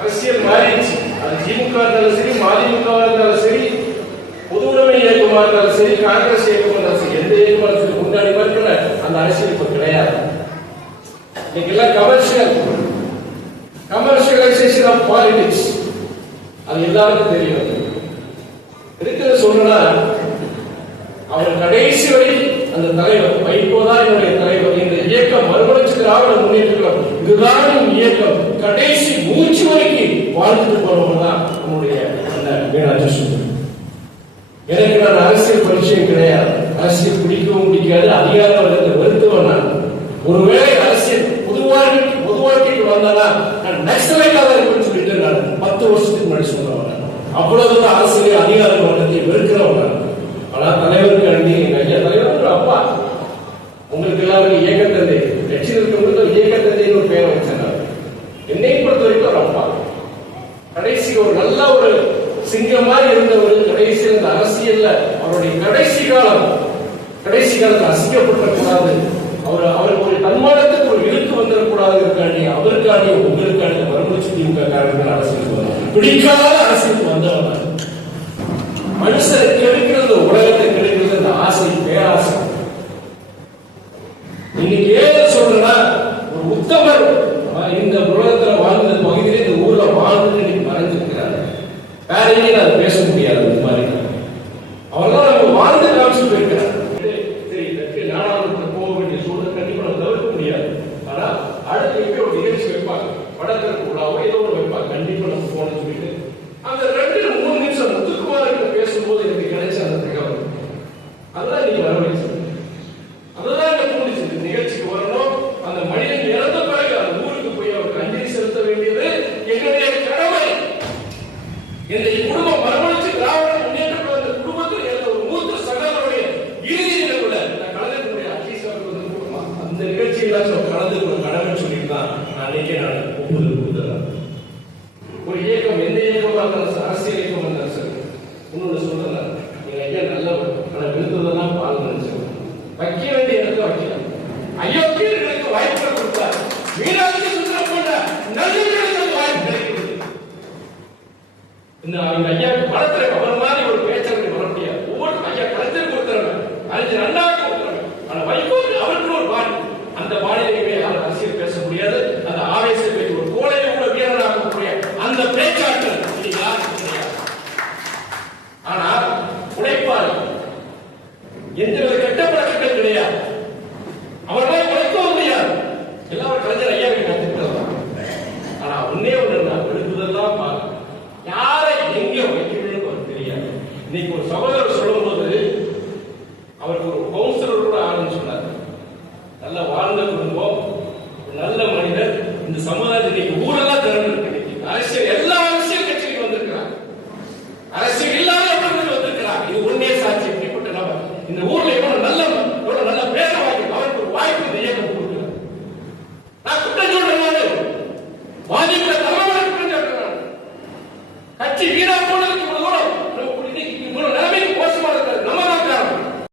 அரசியல் மாறிடுச்சு. அது திமுக இருந்தாலும் சரி, மதிமுக இருந்தாலும் சரி, பொதுவுடைமை இயக்கமா இருந்தாலும் சரி, காங்கிரஸ் இயக்கமா இருந்தாலும் சரி, எந்த இயக்கமா இருந்தாலும் முன்னாடி இருக்கிற அந்த அரசியல் இப்ப கிடையாது. இன்னைக்கு எல்லாம் கமர்ஷியலைசேஷன் ஆஃப் பாலிடிக்ஸ். அது எல்லாருக்கும் தெரியும். இருக்கிற சொல்றா அவர் கடைசி வரை அந்த தலைவர் வைகோதான் என்னுடைய தலைவர், இந்த இயக்கம் மறுமலர்ச்சி திராவிட முன்னேற்ற கழகம் இதுதான் இயக்கம், கடைசி மூச்சு வரைக்கும் வாழ்ந்துட்டு போறவங்க தான் நம்முடைய அந்த மீனாட்சி சுந்தரம். எனக்கு நான் அரசியல் பரிச்சயம் கிடையாது, அரசியல் பிடிக்கவும் பிடிக்காது, அதிகார வர்க்கத்தை வெறுத்துவன் நான். ஒருவேளை அரசியல் பொது வாழ்க்கைக்கு வந்தானா நான் நக்சலைட்டாக இருக்குன்னு சொல்லிட்டு நான் 10 வருஷத்துக்கு முன்னாடி சொல்றவன். அவ்வளவுதான் அரசியல் அதிகார வர்க்கத்தை வெறுக்கிறவன். ஆனா தலைவருக்கு அண்டி எங்க ஐயா தலைவர் அப்பா, உங்களுக்கு எல்லாருக்கும் இயக்க தந்தை, கட்சியில் இருக்கிறவங்களுக்கு இயக்க தந்தைன்னு ஒரு பேரை வச்சிருந்தாங்க. என்னை பொறுத்த வரைக்கும் ஒரு அப்பா, கடைசி ஒரு நல்ல ஒரு சிங்கமாக இருந்தவர். கடைசி இந்த அரசியல்ல அவருடைய கடைசி காலத்தில் அசிங்கப்படக்கூடாது, அவருக்கு ஒரு தன்மானத்துக்கு ஒரு இழுக்கு வந்துடக்கூடாது, அவருக்காண்டி உங்களுக்காண்டி மறுமலர்ச்சி திமுக காரணங்கள் அரசியலுக்கு வந்தாங்க. பிடிக்காத அரசியலுக்கு வந்தவங்க மனுஷனை கெடுக்கிறது, உலகத்தை கெடுக்கிறது அந்த ஆசை, பேராசை. இன்னைக்கு ஏதோ சொல்றா ஒரு உத்தமர் இந்த உலகத்துல வாழ்ந்த பகுதியில இந்த ஊர்ல வாழ்ந்து இன்னைக்கு மறைஞ்சிருக்கிறார். வேற எங்கேயும் அதை பேச முடியாது. இந்த மாதிரி அவர்தான் நம்ம வாழ்ந்து காமிச்சு போயிருக்கிறார். சரி, இதற்கு நாடாளுமன்றத்தில் போக வேண்டிய சூழல் கண்டிப்பா நம்ம தவிர்க்க முடியாது. ஆனா அடுத்து எப்படி ஒரு நிகழ்ச்சி வைப்பாங்க, வடக்கிழக்கு விழாவோ ஏதோ ஒரு வைப்பாங்க, கண்டிப்பா நம்ம போகணும்னு சொல்லிட்டு அந்த 2-3 நிமிஷம் முத்துக்குமாருக்கு பேசும்போது எனக்கு கிடைச்ச அந்த தகவல் அதெல்லாம் நீங்க வரவழைச்சு, அதெல்லாம் எனக்கு தோணுச்சு. இந்த நிகழ்ச்சிக்கு வரணும், அந்த மனிதன் இறந்த பிறகு அந்த ஊருக்கு போய் அவருக்கு அஞ்சலி செலுத்த வேண்டியது எங்களுடைய கடமை. இந்த குடும்பம் மறுமலர்ச்சி திராவிட முன்னேற்ற கழக குடும்பத்தில் இருந்த ஒரு மூத்த சகோதரருடைய இறுதி நிகழ்வுல நான் கலந்துக்கூடிய அட்லீஸ்ட் அந்த நிகழ்ச்சியெல்லாம் கலந்துக்கிற கடமைன்னு சொல்லிட்டு தான் நான் அன்னைக்கே நான் ஒப்புதல் கொடுத்துறேன். ஒரு இயக்கம், எந்த இயக்கமாக இருந்தாலும் அரசியல் இயக்கம் இருந்தாலும் சரி, இன்னொன்று சொல்றேன், எங்க ஐயா நல்லவர், ஆனால் விழுந்ததான் பால் நினைச்சவர். வைக்க வேண்டிய இடத்துல வைக்கலாம். அயோக்கியர்களுக்கு வாய்ப்பு கொடுத்தார். மீனாட்சி சுந்தரம் போன்ற நல்லவர்களுக்கு வாய்ப்பு கிடைக்கிறது. இந்த ஐயாவுக்கு பணத்துல அவர் மாதிரி ஒரு பேச்சருக்கு வர முடியாது. ஒவ்வொரு ஐயா கலைஞருக்கு கொடுத்துறாங்க, அறிஞர் அண்ணாவுக்கு கொடுத்துறாங்க. ஆனா வைகோக்கு அவருக்கு ஒரு பாணி, அந்த பாணியிலே யாரும் அரசியல் பேச முடியாது. அந்த ஆவேசத்தை ஒரு கோலையை கூட வீரனாக்கக்கூடிய அந்த பேச்சாற்றல் யாருக்கும் கிடையாது. ஆனால் உழைப்பாளி, எந்தவித கெட்ட பழக்கங்கள் கிடையாது, அவர்களால் உழைக்கவும் முடியாது. எல்லாரும் கலைஞர் ஐயாவை கற்றுக்கிட்டு. ஆனா ஒன்னே ஒன்று நான் விழுந்ததெல்லாம் பார்க்க யாரை எங்க வைக்கணும்னு அவருக்கு தெரியாது. இன்னைக்கு ஒரு சகோதரர் சொல்லும் போது அவருக்கு ஒரு கவுன்சிலர் கூட ஆளுன்னு சொன்னார். நல்ல வாழ்ந்த குடும்பம், நல்ல மனிதர், இந்த சமுதாயத்தில் இன்னைக்கு ஊரெல்லாம் திறந்து அரசியல், எல்லா அரசியல் கட்சிகளும் வந்திருக்கிறார், அரசியல் இல்லாத வந்திருக்கிறார். இது ஒன்னே சாட்சி. இப்படிப்பட்ட நபர் இந்த ஊர்ல எவ்வளவு நல்ல பேர வாய்ப்பு, அவருக்கு ஒரு வாய்ப்பு இந்த இயக்கம் கொடுக்கிறார். நான் குற்றம் சொல்றேன், பாதிப்பு